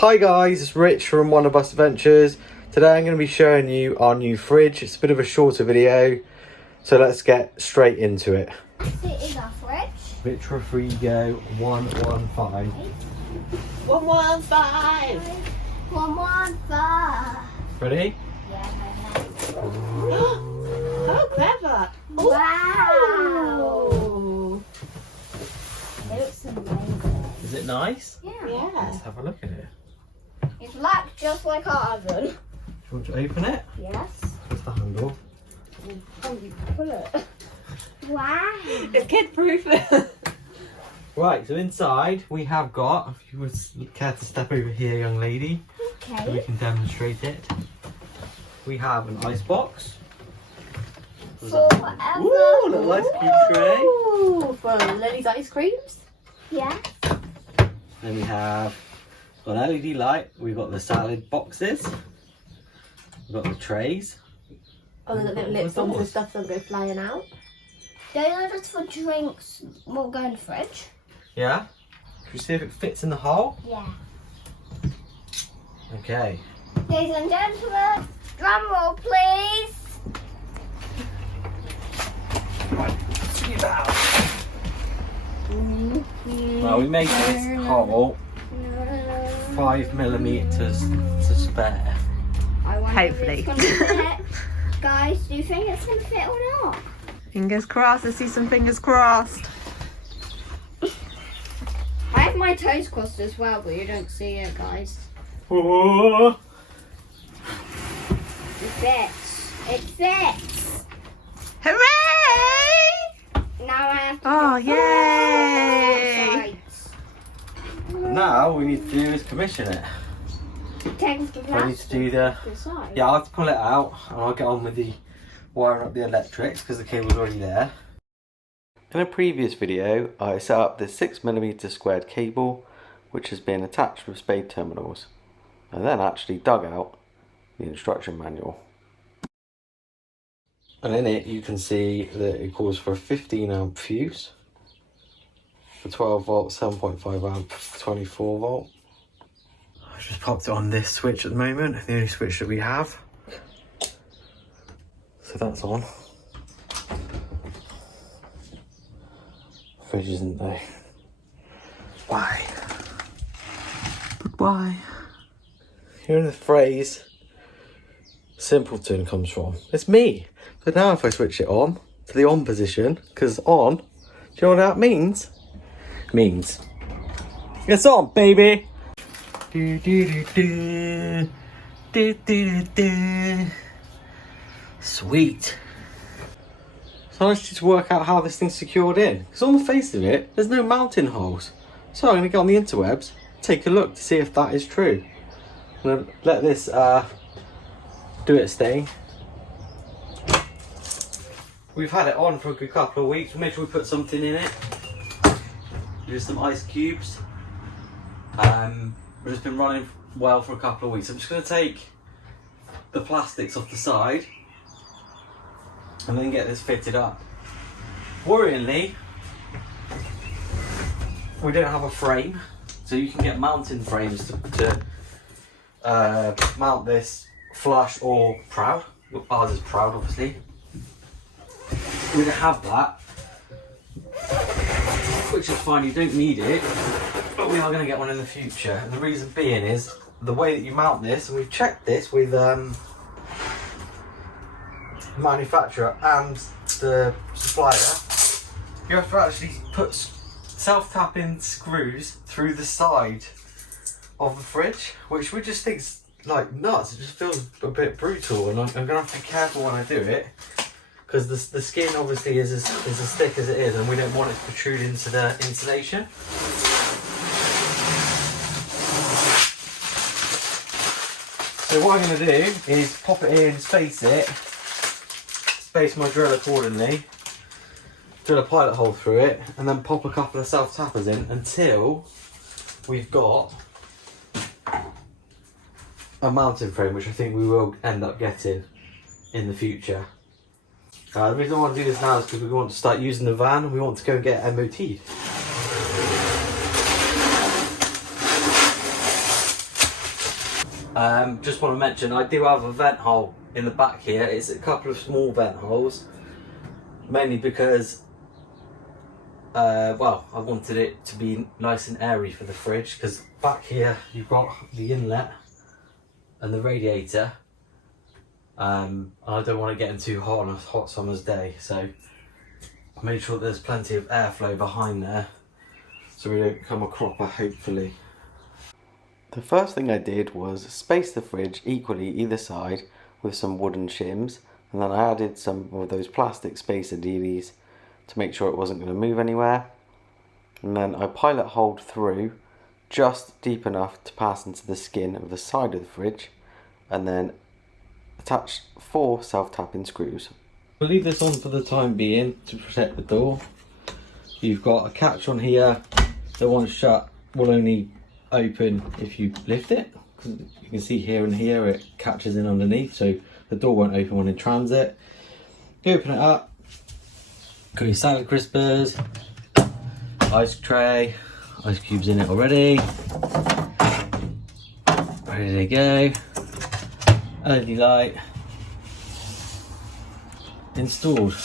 Hi guys, it's Rich from One of Us Adventures. Today I'm going to be showing you our new fridge. It's a bit of a shorter video, so let's get straight into it. This is our fridge. Vitrifrigo 115. 115! 115. Ready? Yeah, How clever! Wow! It looks amazing. Is it nice? Yeah. Yeah. Let's have a look at it. It's black just like our oven. Do you want to open it? Yes. Where's the handle? Oh, you pull it. Wow. It's kid proof. Right, so inside we have got, if you would care to step over here, young lady, so we Okay. can demonstrate it. We have an ice box. For whatever. Ooh, little ice cube tray. Ooh, for Lily's ice creams. Yeah. Then we have got an LED light. We've got the salad boxes. We've got the trays. Oh, the little lips on the stuff that'll go flying out. Those are just for drinks. We'll go in the fridge. Yeah. Should we see if it fits in the hole? Yeah. Okay. Ladies and gentlemen, drum roll please. Right. See that. Well, we made this hole 5mm to spare. I wonder Hopefully. if it's gonna fit. Guys, do you think it's gonna fit or not? Fingers crossed. I see some fingers crossed. I have my toes crossed as well, but you don't see it, guys. Oh. It fits. It fits. Hooray! Now I have to Oh, put yay! sides. Now we need to do is commission it. Take the So I need to do plastic the. to the side. Yeah, I'll have to pull it out and I'll get on with the wiring up the electrics because the cable's already there. In a previous video, I set up this 6mm squared cable which has been attached with spade terminals. I then actually dug out the instruction manual. And in it you can see that it calls for a 15 amp fuse, for 12 volt, 7.5 amp, 24 volt. I've just popped it on this switch at the moment, the only switch that we have. So that's on. Fridge isn't though. Why? But why? Hearing the phrase simpleton comes from. It's me. But now if I switch it on to the on position, because on, do you know what that means? Means it's on, baby. Do, do, do, do. Do, do, do, do. Sweet. So I just need to work out how this thing's secured in, because on the face of it, there's no mounting holes. So I'm going to get on the interwebs, take a look to see if that is true. I'm going to let this do its thing. We've had it on for a good couple of weeks. We'll make sure we put something in it. There's some ice cubes. But it's been running well for a couple of weeks. I'm just going to take the plastics off the side and then get this fitted up. Worryingly, we don't have a frame, so you can get mounting frames to mount this flush or proud. Ours is proud, obviously. We don't have that, which is fine, you don't need it, but we are going to get one in the future. And the reason being is the way that you mount this, and we've checked this with manufacturer and the supplier, you have to actually put self-tapping screws through the side of the fridge, which we just think's like nuts. It just feels a bit brutal, and I'm going to have to be careful when I do it, because the skin obviously is as thick as it is, and we don't want it to protrude into the insulation. So what I'm going to do is pop it in, space my drill accordingly, drill a pilot hole through it, and then pop a couple of self-tappers in until we've got a mounting frame, which I think we will end up getting in the future. The reason I want to do this now is because we want to start using the van and we want to go and get MOT'd. Just want to mention, I do have a vent hole in the back here. It's a couple of small vent holes, mainly because well, I wanted it to be nice and airy for the fridge, because back here you've got the inlet and the radiator. I don't want to get in too hot on a hot summer's day, so I made sure there's plenty of airflow behind there so we don't become a cropper, hopefully. The first thing I did was space the fridge equally either side with some wooden shims, and then I added some of those plastic spacer dealies to make sure it wasn't going to move anywhere. And then I pilot holed through just deep enough to pass into the skin of the side of the fridge, and then attach 4 self-tapping screws. We'll leave this on for the time being to protect the door. You've got a catch on here that once shut will only open if you lift it. You can see here and here it catches in underneath, so the door won't open when in transit. You open it up, got your salad crispers, ice tray, ice cubes in it already, ready to go, LED light installed.